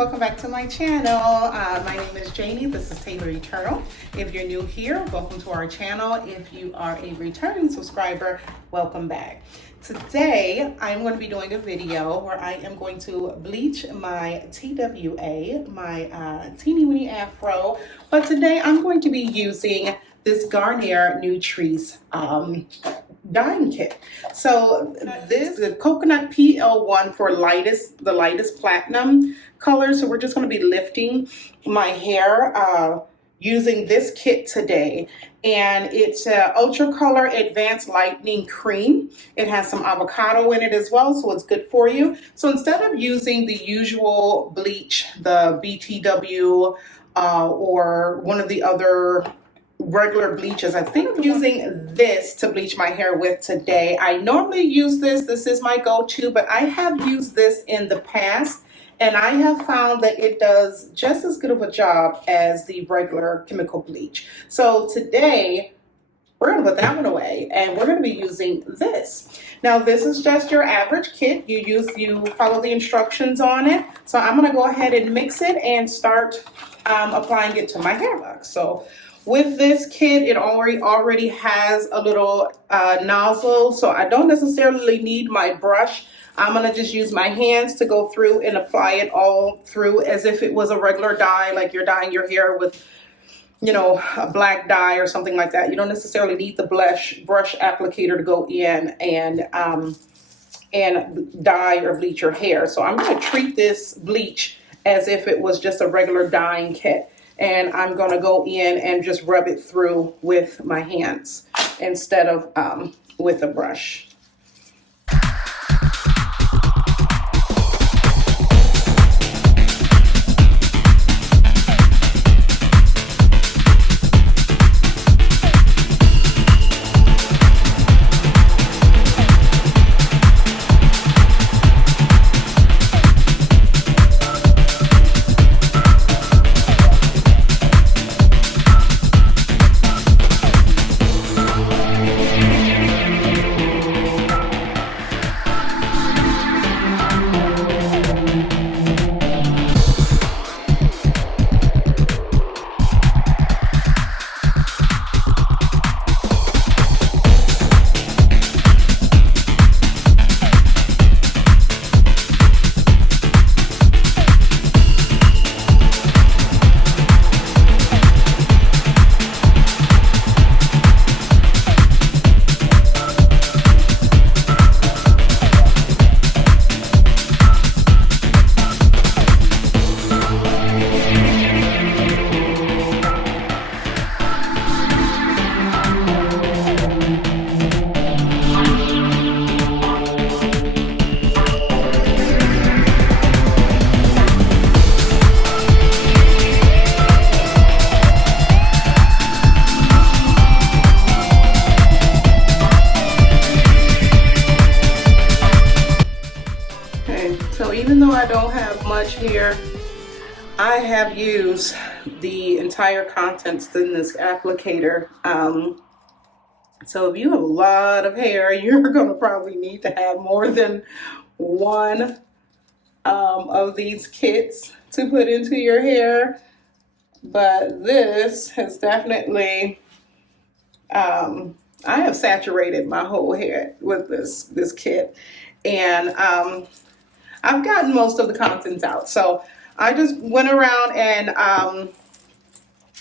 welcome back to my channel. My name is Janie. This is Taylor Eternal. If you're new here, welcome to our channel. If you are a returning subscriber, welcome back. Today, I'm going to be doing a video where I am going to bleach my TWA, my teeny weeny afro. But today, I'm going to be using this Garnier Nutriesse dyeing kit. So this is coconut PL1 for the lightest platinum color. So we're just going to be lifting my hair using this kit today. And it's Ultra Color Advanced Lightening Cream. It has some avocado in it as well, so it's good for you. So instead of using the usual bleach, the BTW or one of the other regular bleaches, I think I'm using this to bleach my hair with today. I normally use this. This is my go-to, but I have used this in the past, and I have found that it does just as good of a job as the regular chemical bleach. So today, we're going to put that one away, and we're going to be using this. Now, this is just your average kit. You follow the instructions on it. So I'm going to go ahead and mix it and start applying it to my hair locks. So with this kit, it already has a little nozzle, so I don't necessarily need my brush. I'm going to just use my hands to go through and apply it all through as if it was a regular dye, like you're dyeing your hair with, you know, a black dye or something like that. You don't necessarily need the brush applicator to go in and dye or bleach your hair. So I'm going to treat this bleach as if it was just a regular dyeing kit. And I'm going to go in and just rub it through with my hands instead of with a brush. So even though I don't have much here, I have used the entire contents in this applicator. So if you have a lot of hair, you're going to probably need to have more than one of these kits to put into your hair. But this has definitely, I have saturated my whole hair with this kit. And I've gotten most of the contents out. So I just went around and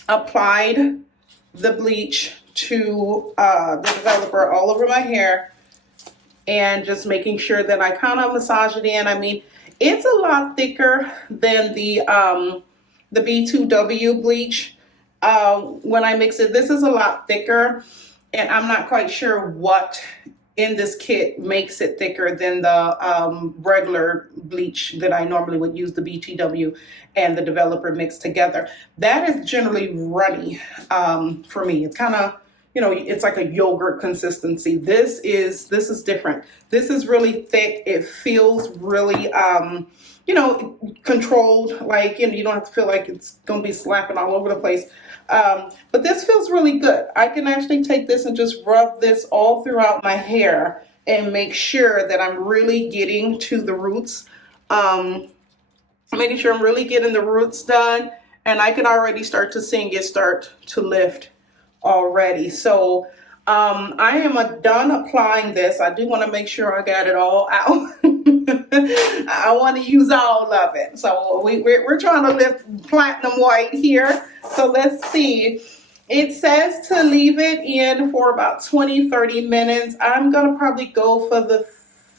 applied the bleach to the developer all over my hair and just making sure that I kind of massage it in. I mean, it's a lot thicker than the B2W bleach. When I mix it, this is a lot thicker, and I'm not quite sure what in this kit makes it thicker than the regular bleach that I normally would use, the BTW and the developer mixed together. That is generally runny for me. It's kind of, you know, it's like a yogurt consistency. This is different. This is really thick. It feels really, you know, controlled. Like, you know, you don't have to feel like it's going to be slapping all over the place. But this feels really good. I can actually take this and just rub this all throughout my hair and make sure that I'm really getting to the roots making sure I'm really getting the roots done, and I can already start to see it start to lift already. So I am done applying this. I do want to make sure I got it all out. I want to use all of it. So we're trying to lift platinum white here. So let's see. It says to leave it in for about 20-30 minutes. I'm going to probably go for the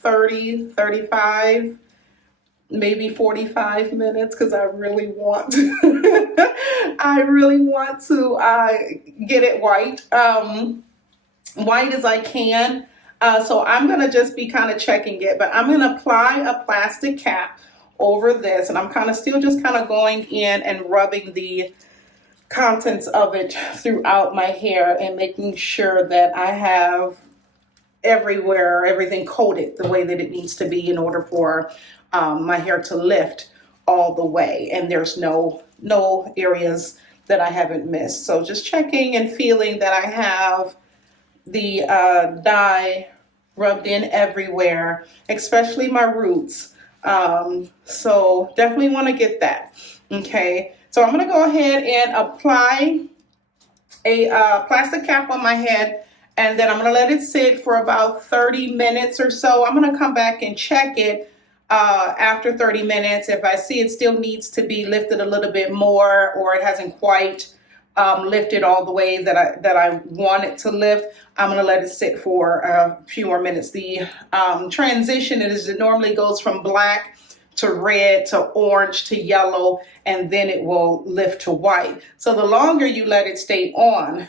30-35, maybe 45 minutes, because I really want I really want to get it white, white as I can. So I'm going to just be kind of checking it, but I'm going to apply a plastic cap over this, and I'm kind of still just kind of going in and rubbing the contents of it throughout my hair and making sure that I have everything coated the way that it needs to be in order for my hair to lift all the way, and there's no areas that I haven't missed. So just checking and feeling that I have the dye rubbed in everywhere, especially my roots. So definitely want to get that. Okay, so I'm going to go ahead and apply a plastic cap on my head, and then I'm going to let it sit for about 30 minutes or so. I'm going to come back and check it after 30 minutes. If I see it still needs to be lifted a little bit more, or it hasn't quite lifted all the way that I want it to lift, I'm going to let it sit for a few more minutes. The transition is it normally goes from black to red to orange to yellow, and then it will lift to white. So the longer you let it stay on,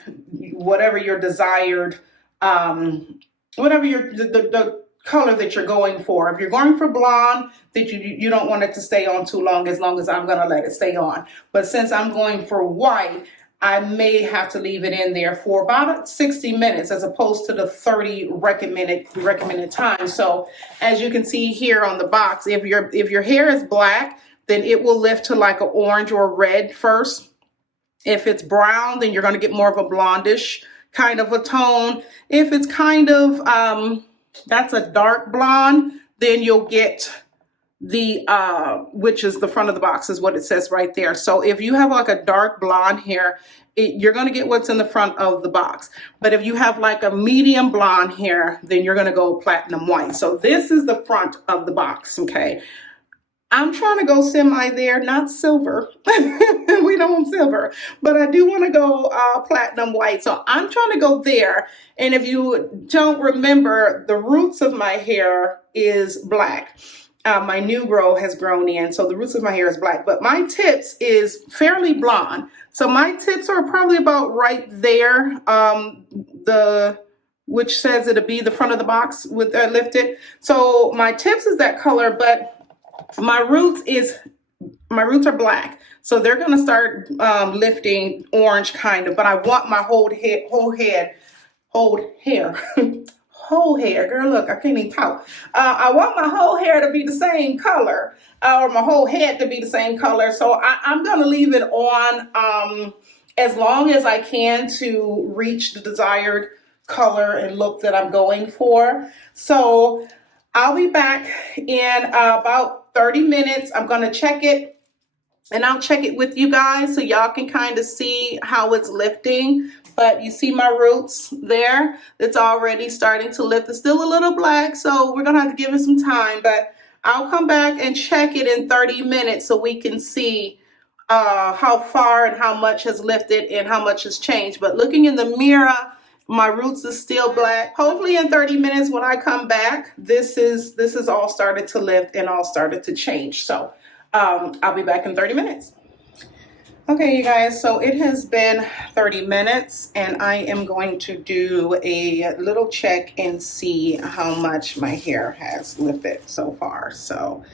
whatever your desired, whatever the color that you're going for. If you're going for blonde, that you don't want it to stay on too long as I'm going to let it stay on. But since I'm going for white, I may have to leave it in there for about 60 minutes as opposed to the 30 recommended time. So as you can see here on the box, if your hair is black, then it will lift to like an orange or red first. If it's brown, then you're going to get more of a blondish kind of a tone. If it's kind of that's a dark blonde, then you'll get the which is the front of the box is what it says right there. So if you have like a dark blonde hair, you're going to get what's in the front of the box. But if you have like a medium blonde hair, then you're going to go platinum white. So this is the front of the box. Okay, I'm trying to go semi there, not silver. We don't want silver, but I do want to go platinum white. So I'm trying to go there. And if you don't remember, the roots of my hair is black. My new grow has grown in, so the roots of my hair is black, but my tips is fairly blonde. So my tips are probably about right there, which says it'll be the front of the box with lifted. So my tips is that color, but my roots are black. So they're going to start lifting orange kind of, but I want my whole hair. Whole hair, girl, look, I can't even talk. I want my whole hair to be the same color, or my whole head to be the same color. So I'm going to leave it on as long as I can to reach the desired color and look that I'm going for. So I'll be back in about 30 minutes. I'm going to check it, and I'll check it with you guys so y'all can kind of see how it's lifting. But you see my roots there? It's already starting to lift. It's still a little black, so we're going to have to give it some time. But I'll come back and check it in 30 minutes so we can see how far and how much has lifted and how much has changed. But looking in the mirror, my roots is still black. Hopefully in 30 minutes when I come back, this is all started to lift and all started to change. So I'll be back in 30 minutes. Okay, you guys, so it has been 30 minutes, and I am going to do a little check and see how much my hair has lifted so far. So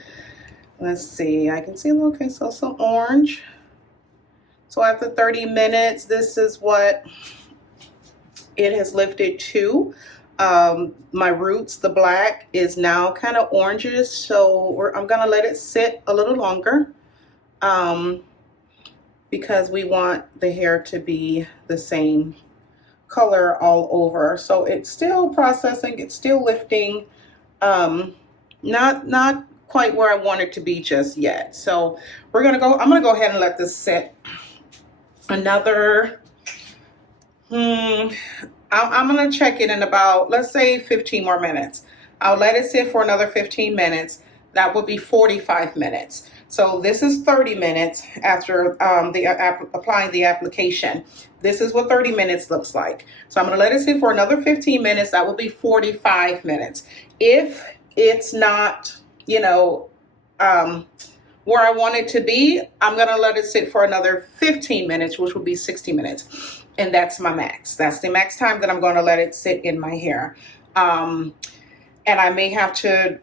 let's see, I can see, okay, so some orange. So after 30 minutes, this is what it has lifted to. My roots, the black, is now kind of orangish, so I'm gonna let it sit a little longer. Because we want the hair to be the same color all over. So it's still processing, it's still lifting, not quite where I want it to be just yet. So I'm gonna go ahead and let this sit another, I'm gonna check it in about, let's say 15 more minutes. I'll let it sit for another 15 minutes. That would be 45 minutes. So this is 30 minutes after applying the application. This is what 30 minutes looks like. So I'm gonna let it sit for another 15 minutes. That will be 45 minutes. If it's not, where I want it to be, I'm gonna let it sit for another 15 minutes, which will be 60 minutes. And that's my max. That's the max time that I'm gonna let it sit in my hair. And I may have to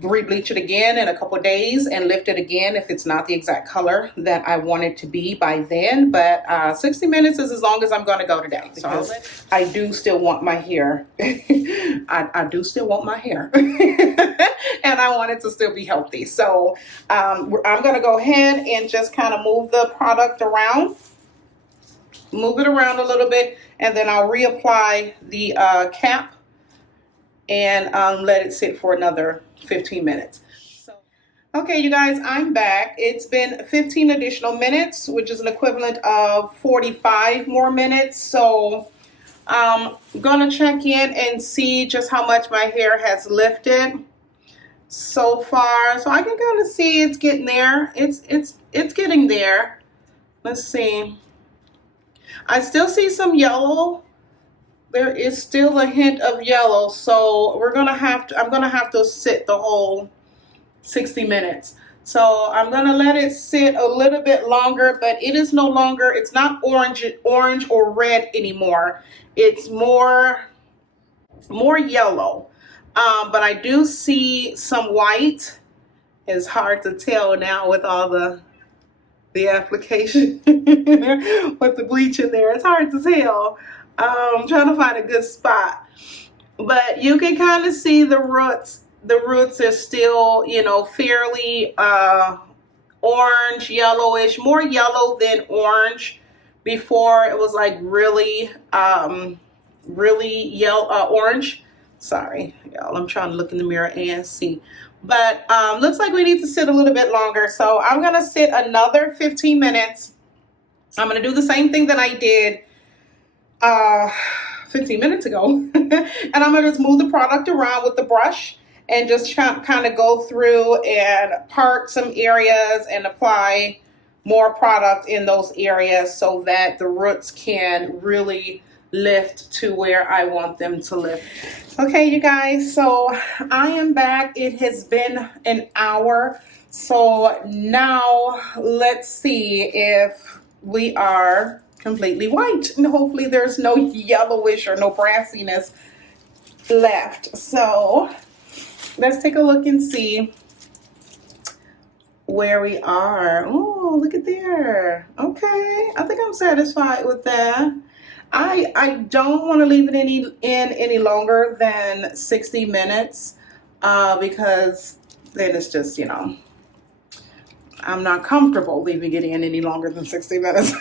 re-bleach it again in a couple of days and lift it again if it's not the exact color that I want it to be by then. But 60 minutes is as long as I'm going to go today, because I do still want my hair. I do still want my hair. And I want it to still be healthy. So I'm going to go ahead and just kind of move the product around. Move it around a little bit, and then I'll reapply the cap and let it sit for another 15 minutes. Okay, you guys, I'm back. It's been 15 additional minutes, which is an equivalent of 45 more minutes. So I'm gonna check in and see just how much my hair has lifted so far. So I can kind of see it's getting there. It's getting there. Let's see. I still see some yellow. There is still a hint of yellow, so I'm gonna have to sit the whole 60 minutes. So I'm gonna let it sit a little bit longer, but it is no longer, it's not orange or red anymore. It's more yellow. But I do see some white. It's hard to tell now with all the application with the bleach in there. It's hard to tell. I'm trying to find a good spot, but you can kind of see the roots. The roots are still, fairly orange, yellowish, more yellow than orange. Before it was like really yellow, orange. Sorry, y'all. I'm trying to look in the mirror and see. But looks like we need to sit a little bit longer. So I'm gonna sit another 15 minutes. I'm gonna do the same thing that I did 15 minutes ago. And I'm gonna just move the product around with the brush and just kind of go through and part some areas and apply more product in those areas so that the roots can really lift to where I want them to lift. Okay, you guys, so I am back. It has been an hour. So now let's see if we are completely white, and hopefully there's no yellowish or no brassiness left. So let's take a look and see where we are. Oh, look at there. Okay, I think I'm satisfied with that. I don't want to leave it any longer than 60 minutes because then it's just, I'm not comfortable leaving it in any longer than 60 minutes.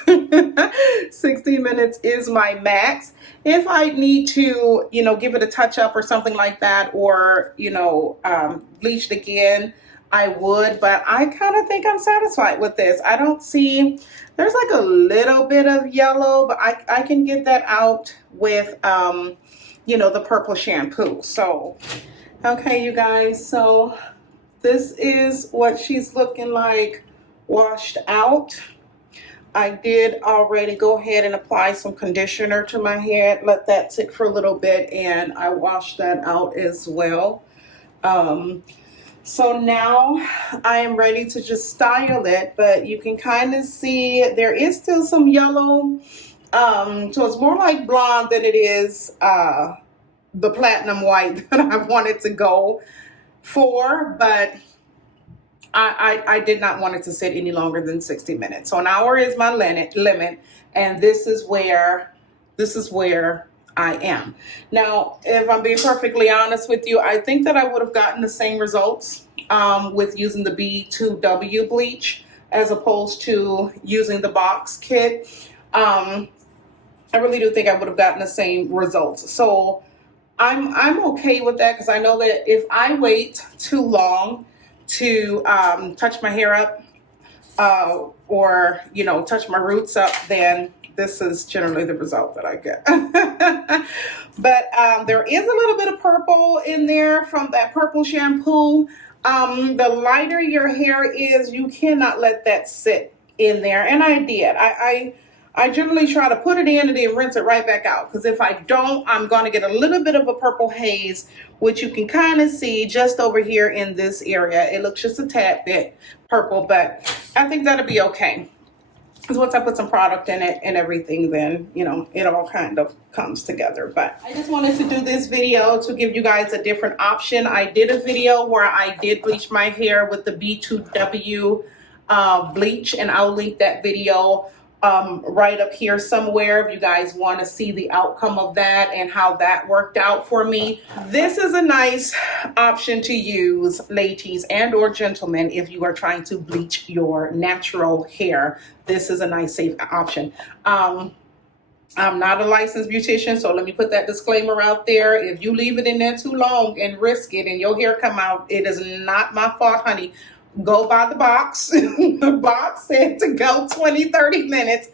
60 minutes is my max. If I need to, give it a touch up or something like that, or, bleach it again, I would, but I kind of think I'm satisfied with this. I don't see, there's like a little bit of yellow, but I can get that out with, the purple shampoo. So, okay, you guys, so this is what she's looking like washed out. I did already go ahead and apply some conditioner to my head, let that sit for a little bit, and I washed that out as well. So now I am ready to just style it, but you can kind of see there is still some yellow. So it's more like blonde than it is the platinum white that I wanted to go for, but I did not want it to sit any longer than 60 minutes. So an hour is my limit, and this is where I am. Now, if I'm being perfectly honest with you, I think that I would have gotten the same results with using the B2W bleach as opposed to using the box kit. I really do think I would have gotten the same results. So I'm okay with that, because I know that if I wait too long to touch my hair up or, you know, touch my roots up, then this is generally the result that I get. But there is a little bit of purple in there from that purple shampoo. The lighter your hair is, you cannot let that sit in there. And I did. I generally try to put it in and then rinse it right back out, because if I don't, I'm going to get a little bit of a purple haze, which you can kind of see just over here in this area. It looks just a tad bit purple, but I think that'll be okay. Because once I put some product in it and everything, then, you know, it all kind of comes together. But I just wanted to do this video to give you guys a different option. I did a video where I did bleach my hair with the B2W bleach, and I'll link that video right up here somewhere if you guys want to see the outcome of that and how that worked out for me. This is a nice option to use, ladies and or gentlemen, if you are trying to bleach your natural hair. This is a nice, safe option. I'm not a licensed beautician, so let me put that disclaimer out there. If you leave it in there too long and risk it and your hair come out, it is not my fault, honey. Go by the box. The box said to go 20-30 minutes.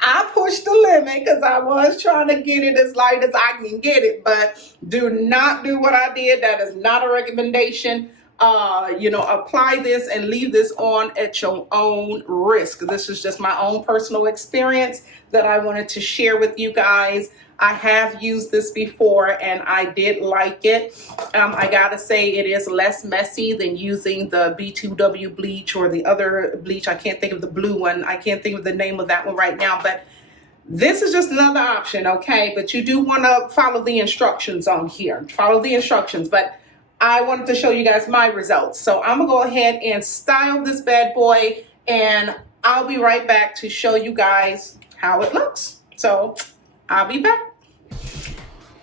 I pushed the limit because I was trying to get it as light as I can get it, but do not do what I did. That is not a recommendation. You know, apply this and leave this on at your own risk. This is just my own personal experience that I wanted to share with you guys. I have used this before and I did like it. I gotta say it is less messy than using the B2W bleach or the other bleach. I can't think of the blue one. I can't think of the name of that one right now, but this is just another option, okay? But you do want to follow the instructions on here. Follow the instructions, but I wanted to show you guys my results. So I'm gonna go ahead and style this bad boy and I'll be right back to show you guys how it looks. So I'll be back.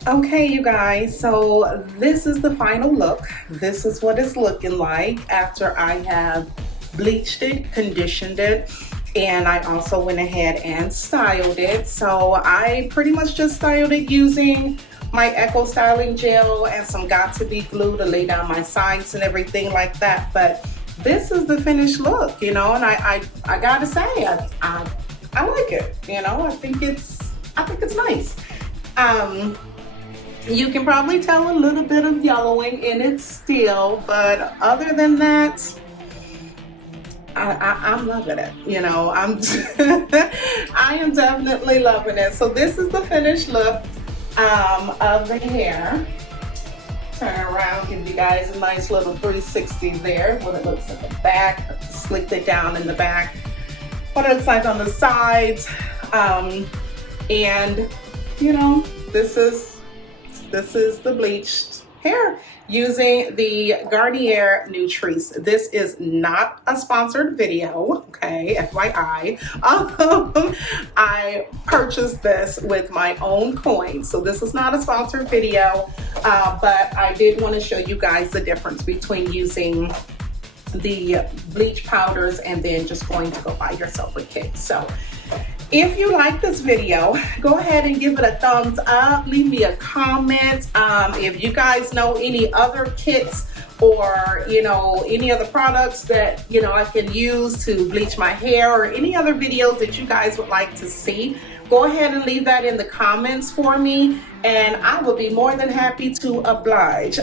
Okay, you guys, so this is the final look. This is what it's looking like after I have bleached it, conditioned it, and I also went ahead and styled it. So I pretty much just styled it using my Echo styling gel and some Got2b glue to lay down my sides and everything like that. But this is the finished look, you know, and I gotta say I like it. You know, I think it's nice. You can probably tell a little bit of yellowing in it still, but other than that, I'm loving it. You know, I am definitely loving it. So this is the finished look of the hair. Turn around, give you guys a nice little 360 there. What it looks like in the back, slicked it down in the back. What it looks like on the sides, and you know, this is the bleached hair using the Garnier Nutriesse. This is not a sponsored video, okay, FYI. I purchased this with my own coins, so this is not a sponsored video, but I did want to show you guys the difference between using the bleach powders and then just going to go buy yourself a kit. So if you like this video, go ahead and give it a thumbs up. Leave me a comment. If you guys know any other kits or, you know, any other products that, you know, I can use to bleach my hair, or any other videos that you guys would like to see, go ahead and leave that in the comments for me, and I will be more than happy to oblige.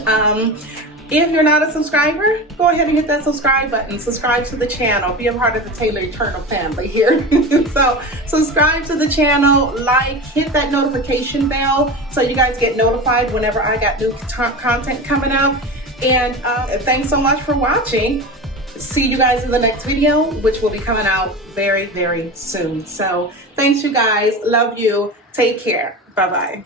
If you're not a subscriber, go ahead and hit that subscribe button. Subscribe to the channel. Be a part of the Taylor Eternal family here. So subscribe to the channel, like, hit that notification bell so you guys get notified whenever I got new content coming out. And thanks so much for watching. See you guys in the next video, which will be coming out very, very soon. So thanks, you guys. Love you. Take care. Bye-bye.